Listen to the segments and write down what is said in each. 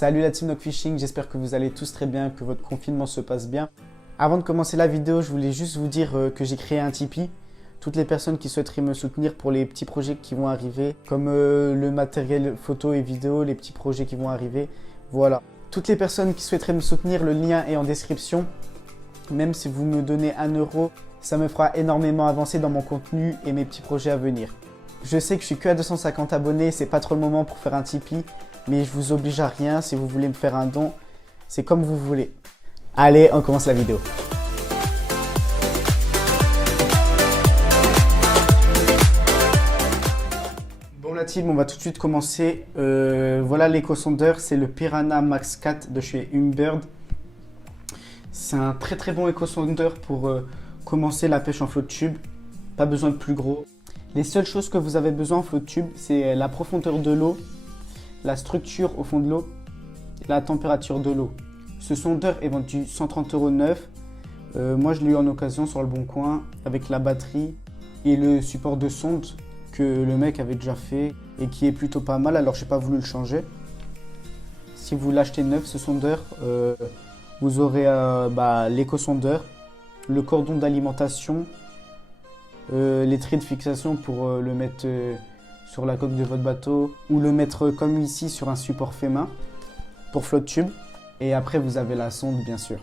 Salut la team Knockfishing, j'espère que vous allez tous très bien, que votre confinement se passe bien. Avant de commencer la vidéo, je voulais juste vous dire que j'ai créé un Tipeee. Toutes les personnes qui souhaiteraient me soutenir pour les petits projets qui vont arriver, comme le matériel photo et vidéo, les petits projets qui vont arriver, voilà. Toutes les personnes qui souhaiteraient me soutenir, le lien est en description. Même si vous me donnez 1 euro, ça me fera énormément avancer dans mon contenu et mes petits projets à venir. Je sais que je suis que à 250 abonnés, c'est pas trop le moment pour faire un Tipeee, mais je vous oblige à rien. Si vous voulez me faire un don, c'est comme vous voulez. Allez, on commence la vidéo. Bon la team, on va tout de suite commencer. Voilà l'éco-sondeur, c'est le Piranha Max 4 de chez Humbird. C'est un très bon éco-sondeur pour commencer la pêche en flotte tube. Pas besoin de plus gros. Les seules choses que vous avez besoin en flotte tube, c'est la profondeur de l'eau, la structure au fond de l'eau, la température de l'eau. Ce sondeur est vendu 130 € neuf. Moi, je l'ai eu en occasion sur le Bon Coin avec la batterie et le support de sonde que le mec avait déjà fait et qui est plutôt pas mal. Alors, j'ai pas voulu le changer. Si vous l'achetez neuf, ce sondeur, vous aurez l'éco-sondeur, le cordon d'alimentation, les traits de fixation pour le mettre sur la coque de votre bateau ou le mettre comme ici sur un support fait main pour flotte tube. Et après, vous avez la sonde, bien sûr.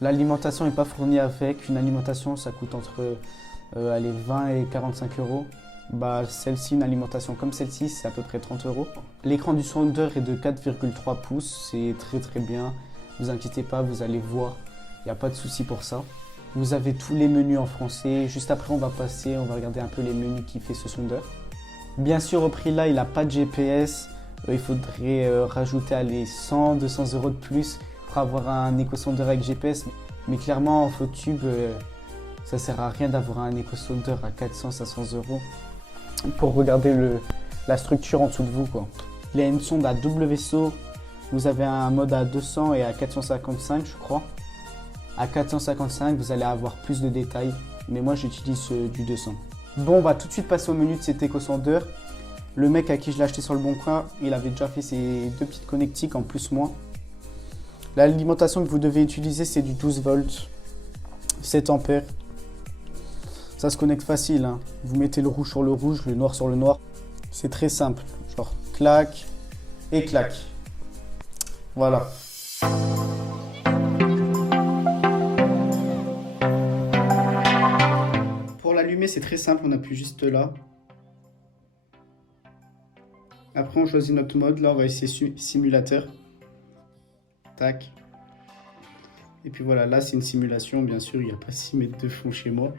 L'alimentation n'est pas fournie avec. Une alimentation, ça coûte entre 20 et 45 €. Celle-ci, une alimentation comme celle-ci, c'est à peu près 30 €. L'écran du sondeur est de 4,3 pouces. C'est très bien. Ne vous inquiétez pas, vous allez voir. Il n'y a pas de souci pour ça. Vous avez tous les menus en français. Juste après, on va regarder un peu les menus qui fait ce sondeur. Bien sûr, au prix là, il n'a pas de GPS. Il faudrait rajouter 100-200 € de plus pour avoir un éco-sondeur avec GPS. Mais clairement, en flotte tube, ça ne sert à rien d'avoir un éco-sondeur à 400-500 € pour regarder la structure en dessous de vous, quoi. Il y a une sonde à double vaisseau. Vous avez un mode à 200 et à 455, je crois. À 455, vous allez avoir plus de détails, mais moi j'utilise du 200. Bon, on va tout de suite passer au menu de cet éco-sondeur. Le mec à qui je l'ai acheté sur le Bon Coin, il avait déjà fait ses 2 petites connectiques en plus moi. L'alimentation que vous devez utiliser, c'est du 12 volts, 7 ampères. Ça se connecte facile, hein. Vous mettez le rouge sur le rouge, le noir sur le noir. C'est très simple, genre clac et clac. Voilà. Pour l'allumer, c'est très simple, on appuie juste là. Après, on choisit notre mode. Là, on va essayer simulateur. Tac. Et puis voilà, là, c'est une simulation. Bien sûr, il n'y a pas 6 mètres de fond chez moi.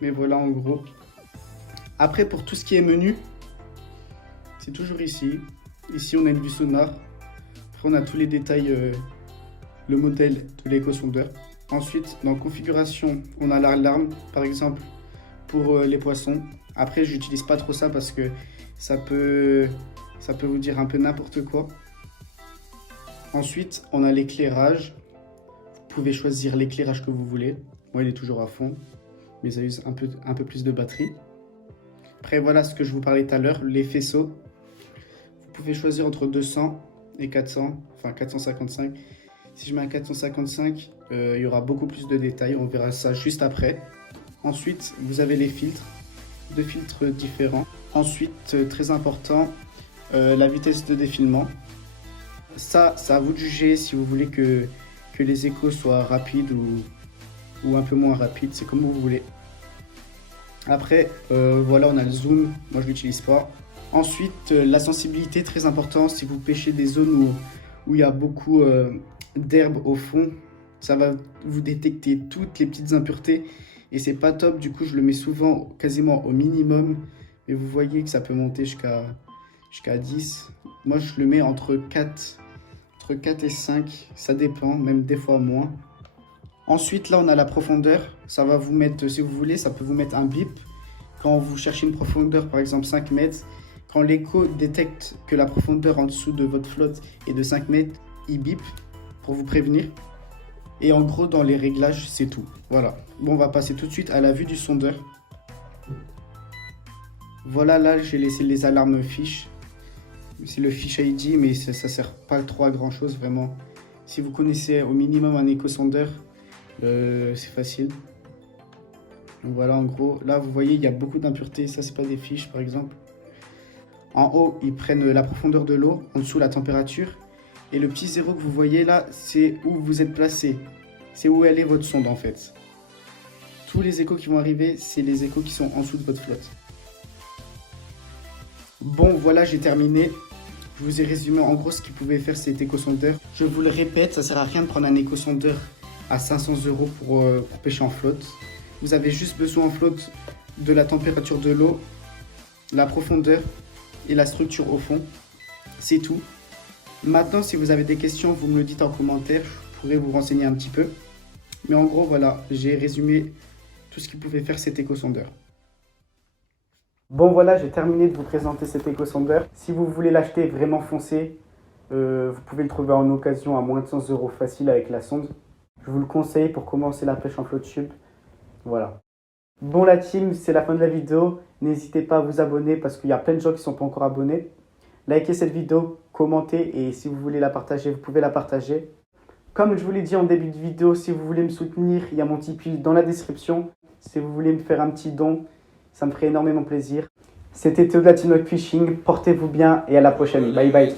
Mais voilà, en gros. Après, pour tout ce qui est menu, c'est toujours ici. Ici, on a une vue sonar. Après, on a tous les détails, le modèle de l'éco-sondeur. Ensuite, dans configuration, on a l'alarme, par exemple, pour les poissons. Après, je n'utilise pas trop ça parce que ça peut vous dire un peu n'importe quoi. Ensuite, on a l'éclairage. Vous pouvez choisir l'éclairage que vous voulez. Moi, il est toujours à fond, mais ça use un peu plus de batterie. Après, voilà ce que je vous parlais tout à l'heure, les faisceaux. Vous pouvez choisir entre 200 et 400, enfin 455. Si je mets un 455, il y aura beaucoup plus de détails. On verra ça juste après. Ensuite, vous avez les filtres, 2 filtres différents. Ensuite, très important, la vitesse de défilement. Ça, c'est à vous de juger si vous voulez que les échos soient rapides ou un peu moins rapides. C'est comme vous voulez. Après, voilà, on a le zoom. Moi, je ne l'utilise pas. Ensuite, la sensibilité, très important. Si vous pêchez des zones où il y a beaucoup d'herbe au fond, ça va vous détecter toutes les petites impuretés. Et c'est pas top. Du coup, je le mets souvent quasiment au minimum. Et vous voyez que ça peut monter jusqu'à 10. Moi, je le mets entre 4 et 5. Ça dépend, même des fois moins. Ensuite, là, on a la profondeur. Ça va vous mettre, si vous voulez, ça peut vous mettre un bip. Quand vous cherchez une profondeur, par exemple 5 mètres, quand l'écho détecte que la profondeur en dessous de votre flotte est de 5 mètres, il bip pour vous prévenir. Et en gros, dans les réglages, c'est tout. Voilà. Bon, on va passer tout de suite à la vue du sondeur. Voilà, là, j'ai laissé les alarmes fiches. C'est le Fish ID, mais ça sert pas trop à grand chose vraiment. Si vous connaissez au minimum un éco-sondeur, c'est facile. Donc voilà, en gros, là vous voyez, il y a beaucoup d'impuretés. Ça, c'est pas des fiches par exemple. En haut, ils prennent la profondeur de l'eau, en dessous la température. Et le petit zéro que vous voyez là, c'est où vous êtes placé. C'est où elle est votre sonde en fait. Tous les échos qui vont arriver, c'est les échos qui sont en dessous de votre flotte. Bon, voilà, j'ai terminé. Je vous ai résumé en gros ce qu'il pouvait faire cet éco-sondeur. Je vous le répète, ça sert à rien de prendre un éco-sondeur à 500 € pour pêcher en flotte. Vous avez juste besoin en flotte de la température de l'eau, la profondeur et la structure au fond. C'est tout. Maintenant, si vous avez des questions, vous me le dites en commentaire. Je pourrais vous renseigner un petit peu. Mais en gros, voilà, j'ai résumé tout ce qu'il pouvait faire cet éco-sondeur. Bon voilà, j'ai terminé de vous présenter cet éco-sondeur. Si vous voulez l'acheter, vraiment foncez. Vous pouvez le trouver en occasion à moins de 100 € facile avec la sonde. Je vous le conseille pour commencer la pêche en flotte tube. Voilà. Bon la team, c'est la fin de la vidéo. N'hésitez pas à vous abonner parce qu'il y a plein de gens qui ne sont pas encore abonnés. Likez cette vidéo, commentez et si vous voulez la partager, vous pouvez la partager. Comme je vous l'ai dit en début de vidéo, si vous voulez me soutenir, il y a mon Tipeee dans la description. Si vous voulez me faire un petit don, ça me ferait énormément plaisir. C'était Théo de la Team Fishing. Portez-vous bien et à la prochaine. Bye bye.